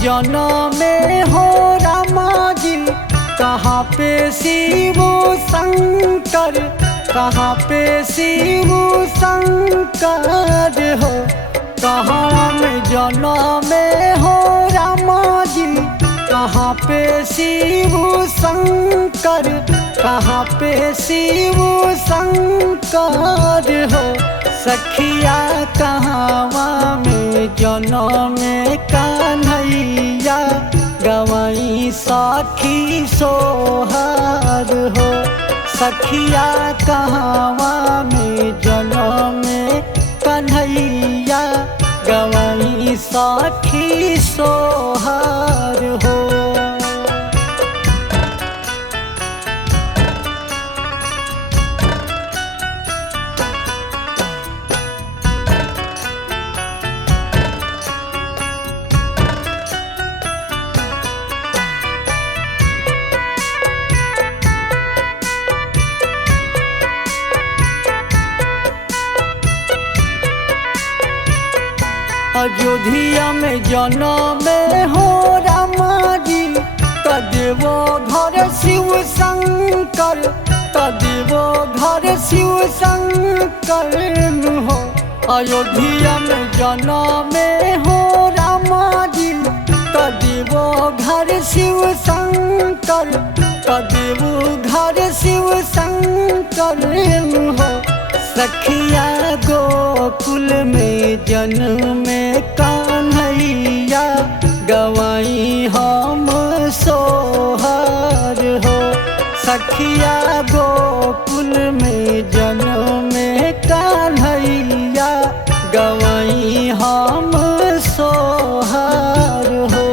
जनमे हो रामा जी, कहाँ पे शिव शंकर, कहाँ पे शिव शंकर हो। कहाँ में जनमे हो रामा जी, कहाँ पे शिव शंकर, कहाँ पे शिव शंकर हो। सखिया कहाँ में जनमे कन्हैया, गवाई साखी सोहार हो। सखिया कहाँ में जनमे कन्हैया, गवाई साखी सोहार हो। अयोध्या में जनमे हो रामा जी, कदेवो घर शिव शंकर, कदेवो घर शिव शंकर हो। अयोध्या में जनमे हो रामा जी, कदेवो घर शिव शंकर, कदेवो घर शिव शंकर हो। सखिया गोकुल में जनमे कन्हैया, गवाई हम सोहार हो। सखिया गोकुल में जनमे कन्हैया, गवाई हम सोहार हो।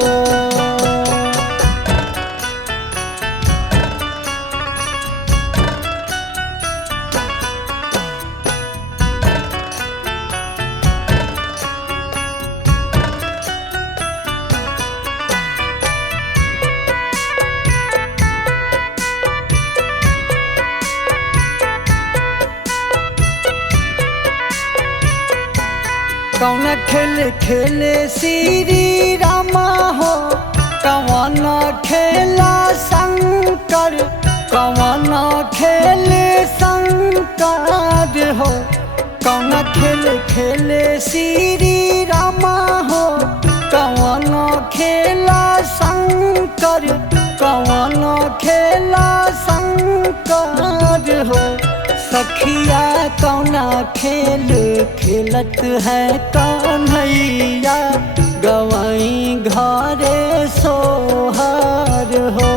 कौन खेल खेले श्री रामा हो, कौन खेला शंकर, कौन खेल शंकर हो। कौन खेल खेले श्री रामा हो, कौन खेला शंकर, कौन खेला शंकर हो। सखिया कौना खेल खेलत है कन्हैया, गवाई घरे सोहार हो।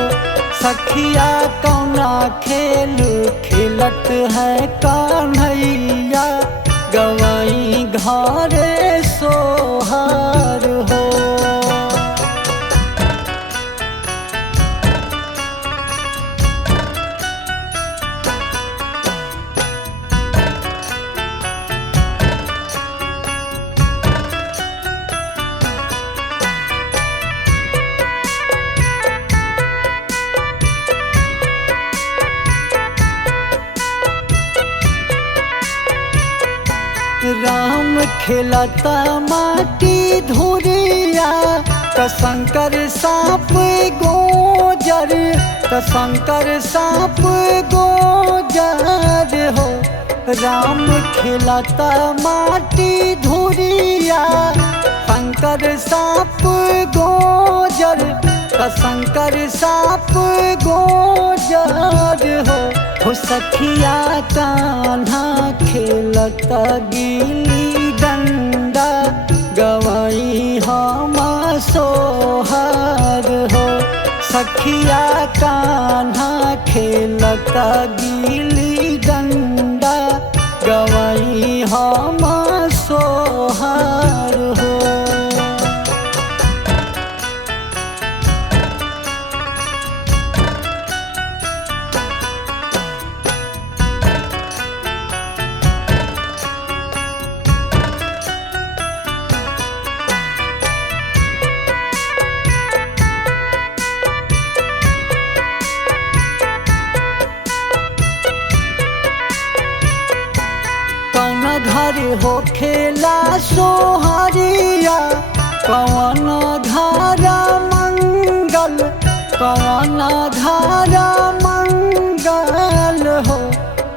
सखिया कौना खेल खेलत है कन्हैया, गवाई घरे सोहार हो। राम खेलता माटी धुरिया, शंकर साप गोजर, शंकर साप गोजर हो। राम खेलता माटी धुरिया, शंकर साप गोजर, शंकर साप गोजर हो। सखिया कान्हा खेलता गिल्ली डंडा, गवाई हम सोहार हो। सखिया कान्हा खेलता गिल्ली डंडा, गवाई हम सोहार हो। घर हो खेला सोहरिया, कवन धारा मंगल कवन धारा मंगल हो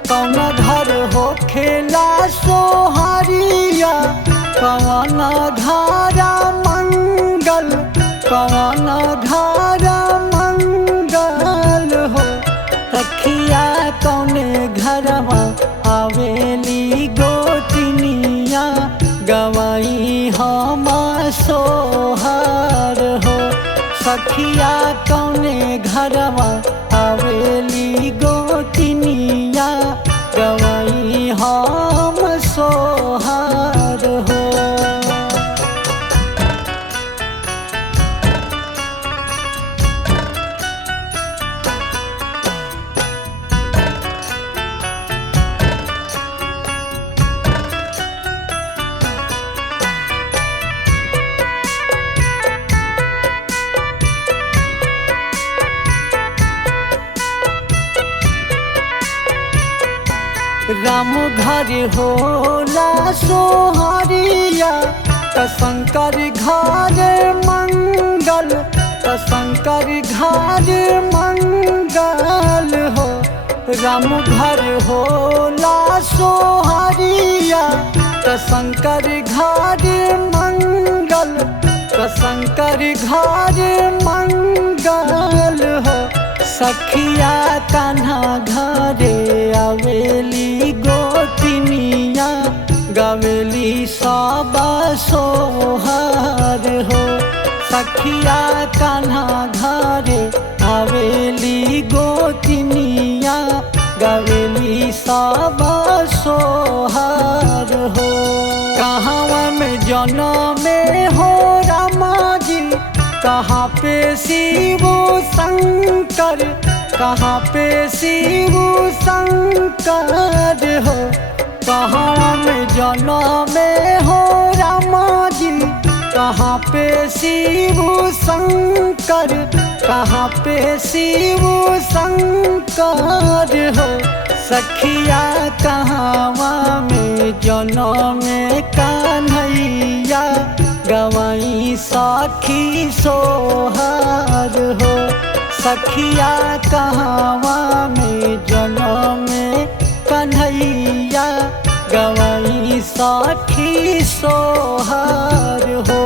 कवन घर हो खेला सोहरिया कवन धारा मंगल कवन धारा मंगल हो सखिया कौने घरवा आवेली गोतिनिया गवाई हम सोहर हो सखिया कौने घरवा आवेली गोतिनिया गवाई हम सोहर हो। राम घर होला सोहरिया त शंकर घर मंगल त शंकर घर मंगल हो राम घर होला सोहरिया त शंकर घर मंगल त शंकर घर मंगल हो सखिया कान्हा घरे आवेली गोतिनिया गवेली सब सोहर हो सखिया कान्हा घरे आवेली गोतिनिया गवेली सब सोहर हो। कहाँ में जनमे हो रामा जी कहाँ पे शिव शंकर कहाँ पे शिव शंकर हो कहाँ में जनमे हो रामा जी कहाँ पे शिव शंकर कहाँ पे शिव शंकर हो सखिया कहाँ में जनमे कन्हैया गवाई सखी सोहर हो सखिया कहाँ में जनम कन्हैया गवाई सखी सोहर हो।